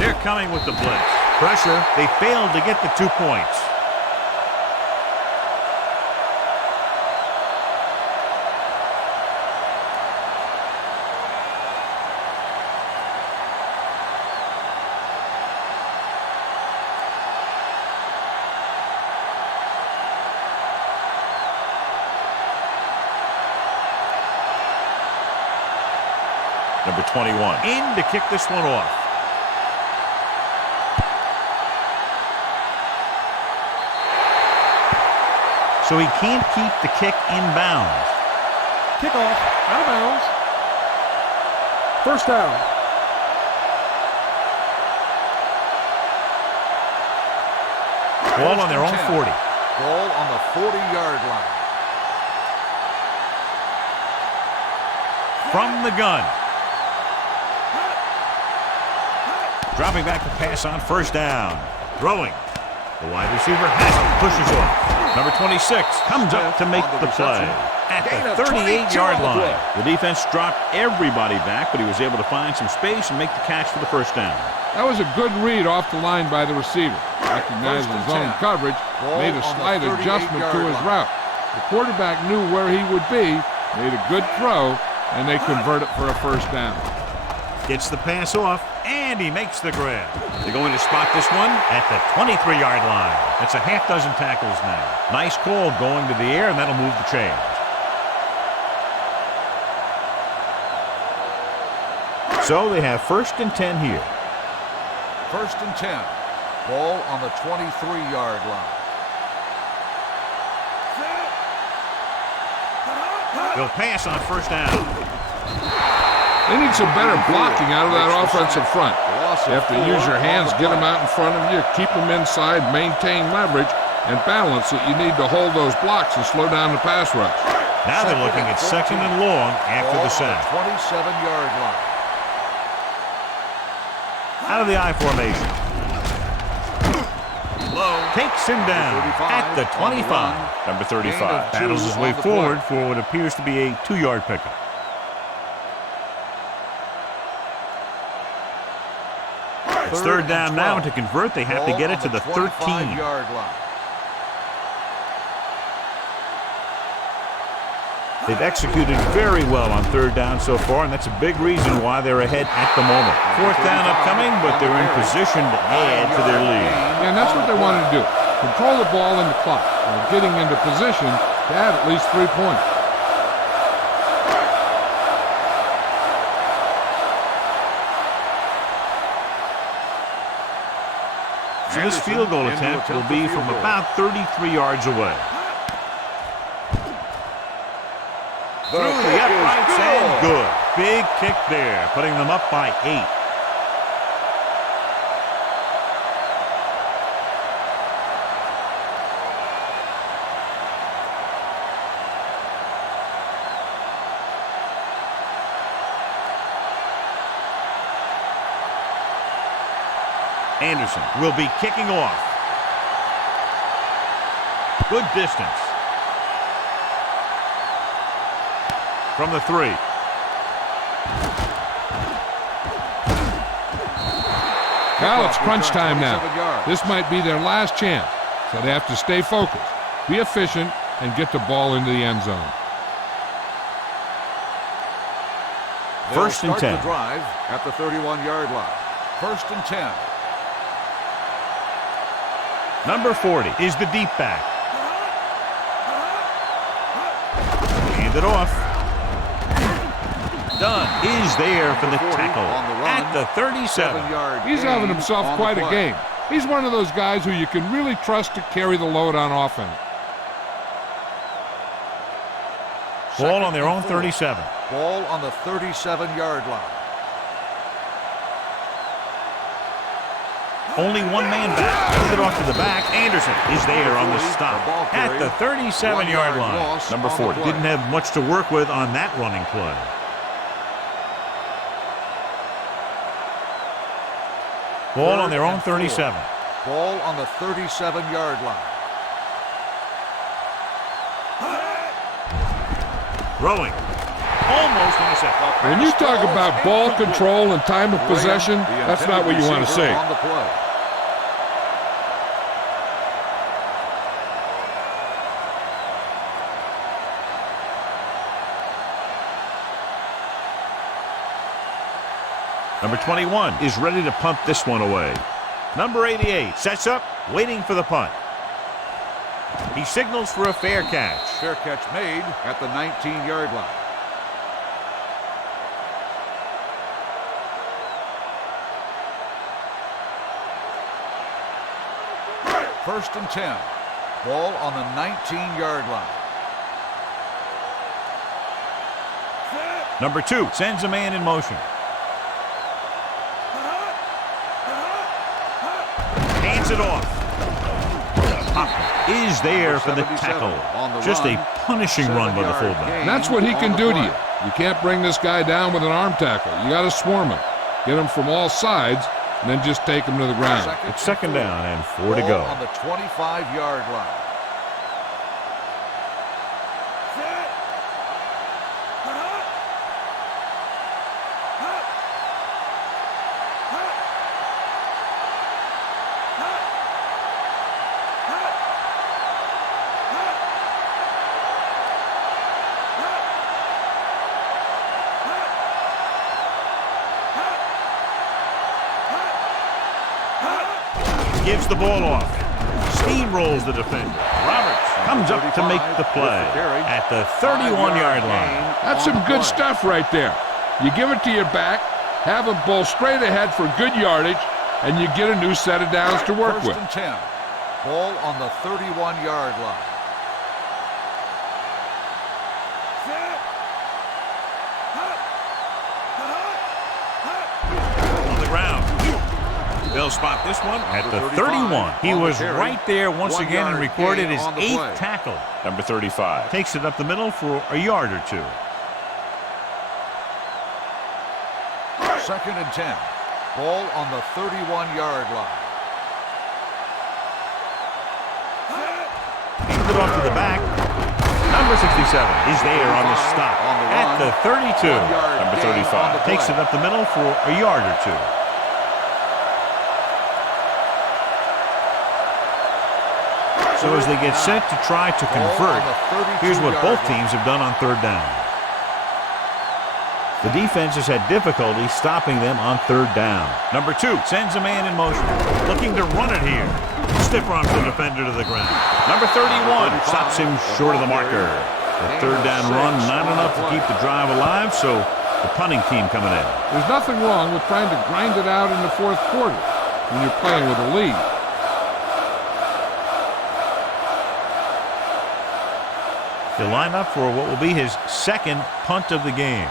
They're coming with the blitz. Pressure. They failed to get the 2 points. Number 21 in to kick this one off. So he can't keep the kick in bounds. Kickoff, out of bounds. First down. Ball on their own 40. Ball on the 40-yard line. From the gun. Dropping back to pass on first down. Throwing. The wide receiver has it. Pushes off. Number 26 comes up to make the play at the 38-yard line. The defense dropped everybody back, but he was able to find some space and make the catch for the first down. That was a good read off the line by the receiver. Recognized his own coverage, made a slight adjustment to his route. The quarterback knew where he would be, made a good throw, and they convert it for a first down. Gets the pass off, and he makes the grab. They're going to spot this one at the 23-yard line. That's a half dozen tackles now. Nice call going to the air, and that'll move the chains. So they have 1st and 10 here. 1st and 10. Ball on the 23-yard line. They'll pass on first down. They need some better blocking out of that offensive front. You have to use your hands, get them out in front of you, keep them inside, maintain leverage, and balance that you need to hold those blocks and slow down the pass rush. Now they're looking at 2nd and long after the sack. 27-yard line. Out of the I formation. Low. Takes him down at the 25. Number 35 battles his way forward for what appears to be a 2-yard pickup. It's 3rd down now, and to convert, they have to get it to the 13-yard line. They've executed very well on 3rd down so far, and that's a big reason why they're ahead at the moment. 4th down upcoming, but they're in position to add to their lead. And that's what they want to do. Control the ball in the clock while getting into position to add at least 3 points. So this field goal attempt will be from about 33 yards away. Through the uprights and good. Big kick there, putting them up by 8. Anderson will be kicking off. Good distance. From the 3. Well, it's crunch time now. This might be their last chance, so they have to stay focused, be efficient, and get the ball into the end zone. 1st and 10. The drive at the 31-yard line. 1st and 10. Number 40 is the deep back. Hand it off. Dunn is there for the tackle at the 37. He's having himself quite a game. He's one of those guys who you can really trust to carry the load on offense. Ball on their own 37. Ball on the 37-yard line. Only one man back. Hand it off to the back. Anderson is there on the stop at the 37-yard line. Number 40 didn't have much to work with on that running play. Ball on their own 37. Ball on the 37-yard line. Throwing. Almost intercepted. When you talk about ball control and time of possession, that's not what you want to see. On the play. Number 21 is ready to punt this one away. Number 88 sets up, waiting for the punt. He signals for a fair catch. Fair catch made at the 19-yard line. First and 10. Ball on the 19-yard line. Number 2 sends a man in motion. Hands it off. Hoffman is there for the tackle. Just a punishing run by the fullback. And that's what he can do to you. You can't bring this guy down with an arm tackle. You got to swarm him. Get him from all sides, and then just take him to the ground. It's second down and 4 to go. On the 25-yard line. Gives the ball off. Steamrolls the defender. Roberts comes up to make the play at the 31-yard line. That's some good stuff right there. You give it to your back, have him bowl straight ahead for good yardage, and you get a new set of downs to work with. First and 10. Ball on the 31-yard line. On the ground. They'll spot this one at the 31. He was right there once again and recorded his 8th tackle. Number 35 takes it up the middle for a yard or two. Second and 10. Ball on the 31-yard line. Hands it off to the back. Number 67 is there on the stop at the 32. Number 35 takes it up the middle for a yard or two. So as they get set to try to convert, here's what both teams have done on third down. The defense has had difficulty stopping them on third down. Number 2 sends a man in motion, looking to run it here. Stiff arms the defender to the ground. Number 31 stops him short of the marker. The third down run not enough to keep the drive alive, so the punting team coming in. There's nothing wrong with trying to grind it out in the fourth quarter when you're playing with a lead. He'll line up for what will be his second punt of the game.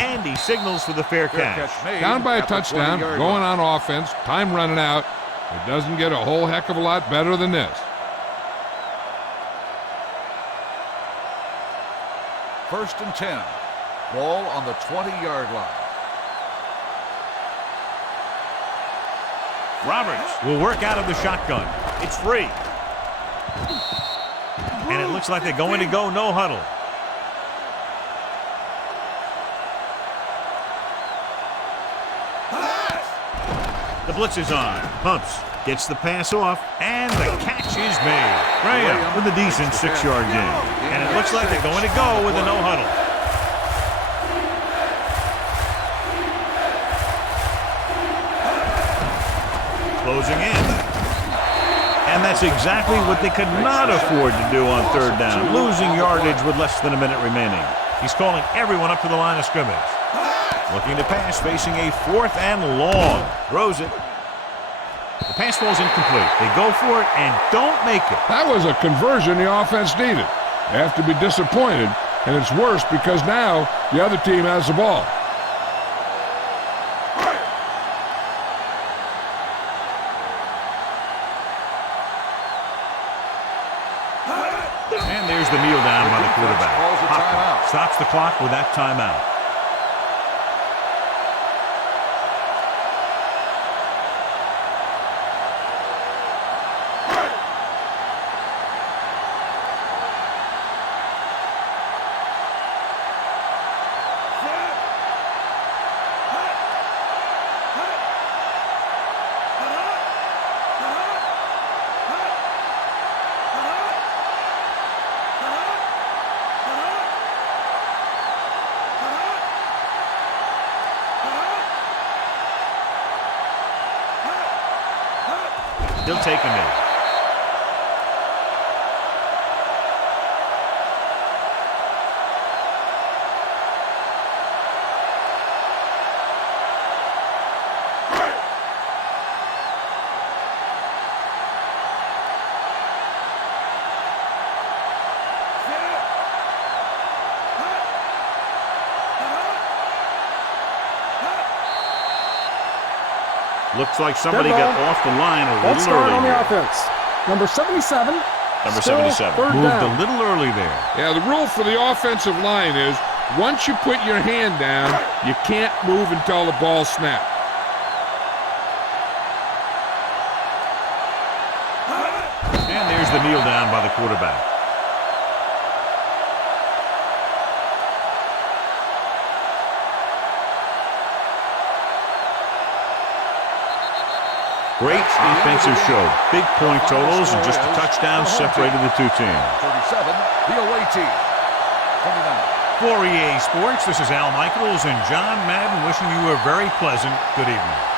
And he signals for the fair catch. Down by a touchdown, going on offense, time running out. It doesn't get a whole heck of a lot better than this. First and 10. Ball on the 20-yard line. Roberts will work out of the shotgun. It's free. And it looks like they're going to go no huddle. The blitz is on. Pumps. Gets the pass off. And the catch is made. Graham with a decent 6-yard gain. And it looks like they're going to go with a no-huddle. Closing in. And that's exactly what they could not afford to do on third down, losing yardage with less than a minute remaining. He's calling everyone up to the line of scrimmage. Looking to pass, facing a 4th and long. Throws it. The pass falls incomplete. They go for it and don't make it. That was a conversion the offense needed. They have to be disappointed, and it's worse because now the other team has the ball. And there's the kneel down by the quarterback. Stops the clock with that timeout. He'll take a knee. Looks like somebody got off the line a little early. On the offense. Number 77. Number 77. Moved down. a little early there. Yeah, the rule for the offensive line is once you put your hand down, you can't move until the ball snaps. And there's the kneel down by the quarterback. Great defensive show. Big point totals and just a touchdown separated the two teams. 37, the away team. 29. For EA Sports, this is Al Michaels and John Madden wishing you a very pleasant good evening.